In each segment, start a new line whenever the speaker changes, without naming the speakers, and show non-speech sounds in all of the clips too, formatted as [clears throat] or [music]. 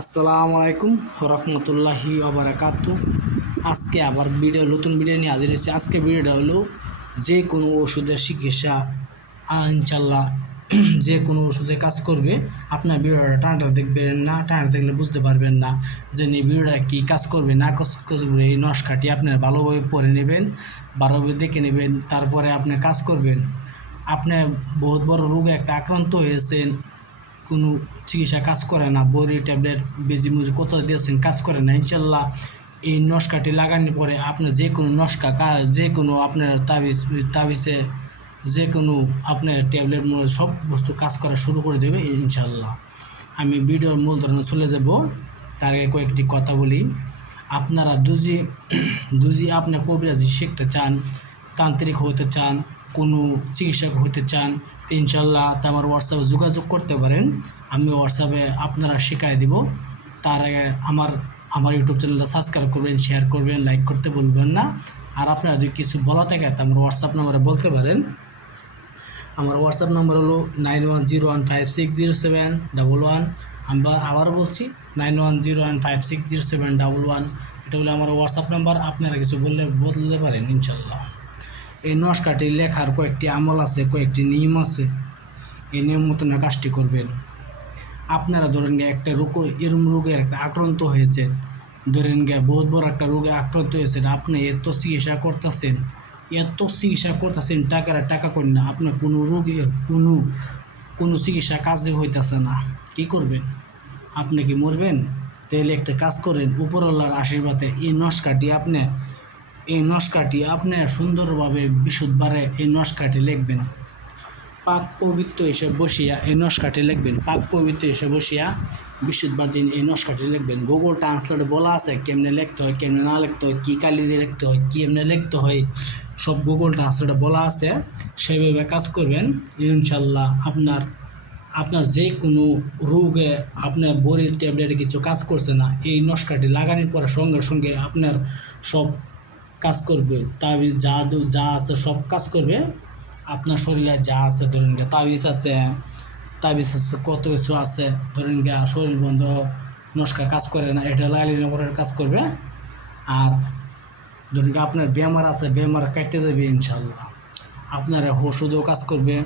আসসালামু আলাইকুম রহমতুল্লাহি আবরাকাত আজকে আবার ভিডিও, নতুন ভিডিও নিয়ে হাজির হয়েছি। আজকে ভিডিওটা হলো যে কোনো ওষুধের চিকিৎসা। ইনশাল্লাহ [clears throat] যে কোনো ওষুধে কাজ করবে, আপনার ভিডিওটা টানাটা দেখবেন না টানাটা দেখলে বুঝতে পারবেন না যে এই ভিডিওটা কী কাজ করবে, না কাজ করবে, এই নস্কাটি আপনার ভালোভাবে পড়ে নেবেন, ভালোভাবে দেখে নেবেন, তারপরে আপনি কাজ করবেন। আপনি বহুত বড় রোগে একটা আক্রান্ত হয়েছেন কোনো চিকিৎসা কাজ করে না, বড়ি, ট্যাবলেট, বেজি, মুজি, কত দিয়েছেন, কাজ করে না, ইনশাল্লাহ এই নস্কাটি লাগানোর পরে আপনার যে কোনো নস্কা যে কোনো আপনার তাবিজ, তাবিজে যে কোনো আপনার ট্যাবলেট মূল সব বস্তু কাজ করা শুরু করে দেবে ইনশাল্লাহ। আমি ভিডিওর মূল ধরনে চলে যাব, তার আগে কয়েকটি কথা বলি। আপনারা দুজি দুজি আপনার কবিরাজি শিখতে চান তান্ত্রিক হতে চান, কোনো চিকিৎসক হতে চান, তো ইনশাল্লাহ তা আমার হোয়াটসঅ্যাপে যোগাযোগ করতে পারেন। আমি হোয়াটসঅ্যাপে আপনারা শেখাই দিব। তার আগে আমার আমার ইউটিউব চ্যানেলটা সাবস্ক্রাইব করবেন শেয়ার করবেন লাইক করতে বলবেন না। আর আপনারা যদি কিছু বলা থাকে, তা আমার হোয়াটসঅ্যাপ নাম্বারে বলতে পারেন। আমার হোয়াটসঅ্যাপ নাম্বার হলো nine one zero one five six zero seven double one আমরা আবার বলছি nine one zero one five six zero seven double one এটা হলো আমার হোয়াটসঅ্যাপ নাম্বার আপনারা কিছু বললে বলতে পারেন ইনশাল্লাহ এই নস্কাটি লেখার কয়েকটি আমল আছে, কয়েকটি নিয়ম আছে। এই নিয়ম মতন কাজটি করবেন। আপনারা ধরেন গিয়ে একটা রোগ, এরম রোগের একটা আক্রান্ত হয়েছে ধরেন গিয়ে বহুত বড় একটা রোগে আক্রান্ত হয়েছেন, আপনি এত চিকিৎসা করতেছেন, এত চিকিৎসা করতেছেন, টাকার টাকা করেন না আপনার কোনো রোগে, কোনো কোনো চিকিৎসা কাজে হইতেছে না। কি করবেন? আপনি কি মরবেন? তাহলে একটা কাজ করেন, উপরওয়ালার আশীর্বাদে এই নস্কাটি আপনি এই নস্কাটি আপনি সুন্দরভাবে বিশুদ্ধবারে এই নস্কাটি লিখবেন। পাক পবিত্র এসে বসিয়া এই নস্কাটি লিখবেন। পাক পবিত্র এসে বসিয়া বিশুদ্ধবার দিন এই নস্কাটি লিখবেন। গুগল ট্রান্সলেটে বলা আছে কেমনে লিখতে হয়, কেমনে না লিখতে হয়, কী কালি দিয়ে লিখতে হয়, কেমনে লিখতে হয়, সব গুগল ট্রান্সলেটে বলা আছে। সেভাবে কাজ করবেন। ইনশাল্লাহ আপনার আপনার যে কোনো রোগে আপনার বড়ির ট্যাবলেটে কিছু কাজ করছে না, এই নস্কাটি লাগানোর পরে সঙ্গে সঙ্গে আপনার সব কাজ করবে, তাবিজ, জাদু, যা আছে সব কাজ করবে। আপনার শরীরে যা আছে, ধরেন গা তাবিজ আছে তাবিজ আছে, কত কিছু আছে, ধরেন গিয়া শরীর বন্ধ নস্কা কাজ করে না, এটা লাগালে পরে কাজ করবে। আর ধরেন গিয়ে আপনার বেমার আছে, বেমার কাটতে যাবে ইনশাল্লাহ আপনার ওষুধও কাজ করবে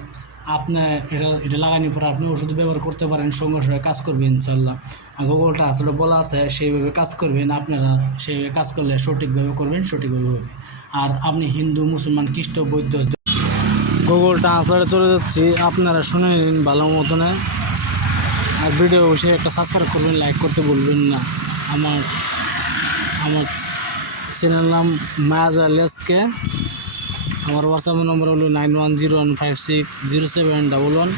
আপনার এটা এটা লাগানোর পর আপনি ওষুধ ব্যবহার করতে পারেন, সঙ্গে সঙ্গে কাজ করবে ইনশাল্লাহ আর গুগলটা আসলে বলা আছে, সেইভাবে কাজ করবেন, আপনারা সেইভাবে কাজ করলে সঠিকভাবে করবেন, সঠিকভাবে হবে। আর আপনি হিন্দু, মুসলমান, খ্রিস্ট, বৌদ্ধ গুগল ট্রান্সলেটে চলে যাচ্ছি, আপনারা শুনে নিন ভালো মতনে। আর ভিডিও অবশ্যই একটা সাবস্ক্রাইব করবেন লাইক করতে বলবেন না। আমার আমার চ্যানেল নাম মায়াজা লেসকে। আমার হোয়াটসঅ্যাপ নম্বর হলো nine one zero one five six zero seven double one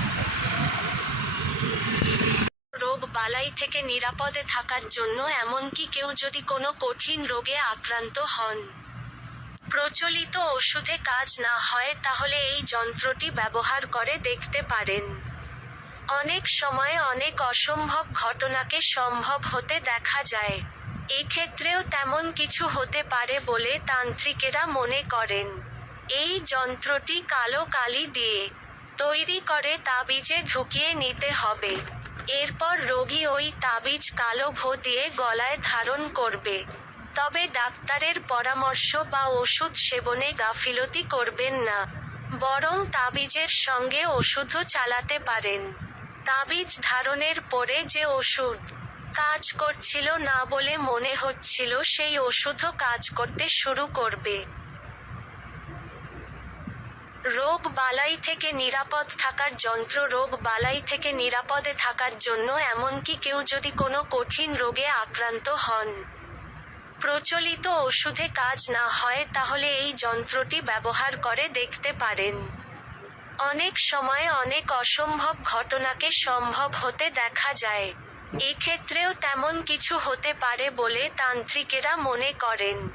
রোগ বালাই থেকে নিরাপদে থাকার জন্য এমনকি কেউ যদি কোনো কঠিন রোগে আক্রান্ত হন। প্রচলিত ওষুধে কাজ না হয়, তাহলে এই যন্ত্রটি ব্যবহার করে দেখতে পারেন। অনেক সময় অনেক অসম্ভব ঘটনাকে সম্ভব হতে দেখা যায়। এক্ষেত্রেও তেমন কিছু হতে পারে বলে তান্ত্রিকেরা মনে করেন। এই যন্ত্রটি কালো কালি দিয়ে তৈরি করে তাবিজে ঢুকিয়ে নিতে হবে। এরপর রোগী ওই তাবিজ কালো ভো দিয়ে গলায় ধারণ করবে। তবে ডাক্তারের পরামর্শ বা ওষুধ সেবনে গাফিলতি করবেন না, বরং তাবিজের সঙ্গে ওষুধও চালাতে পারেন। তাবিজ ধারণের পরে যে ওষুধ কাজ করছিল না বলে মনে হচ্ছিল, সেই ওষুধও কাজ করতে শুরু করবে। রোগ বালাই থেকে নিরাপদ থাকার যন্ত্র, রোগ বালাই থেকে নিরাপদে থাকার জন্য, এমনকি কেউ যদি কোনো কঠিন রোগে আক্রান্ত হন। প্রচলিত ওষুধে কাজ না হয়, তাহলে এই যন্ত্রটি ব্যবহার করে দেখতে পারেন। অনেক সময় অনেক অসম্ভব ঘটনাকে সম্ভব হতে দেখা যায়। এক্ষেত্রেও তেমন কিছু হতে পারে বলে তান্ত্রিকেরা মনে করেন।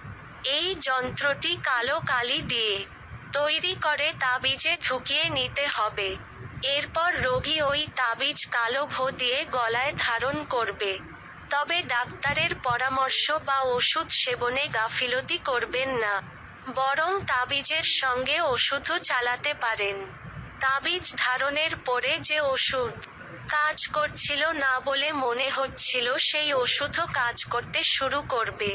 এই যন্ত্রটি কালো কালি দিয়ে তৈরি করে তাবিজে ঢুকিয়ে নিতে হবে। এরপর রোগী ওই তাবিজ কালো ভো দিয়ে গলায় ধারণ করবে। তবে ডাক্তারের পরামর্শ বা ওষুধ সেবনে গাফিলতি করবেন না। বরং তাবিজের সঙ্গে ওষুধও চালাতে পারেন। তাবিজ ধারণের পরে যে ওষুধ কাজ করছিল না বলে মনে হচ্ছিল সেই ওষুধও কাজ করতে শুরু করবে।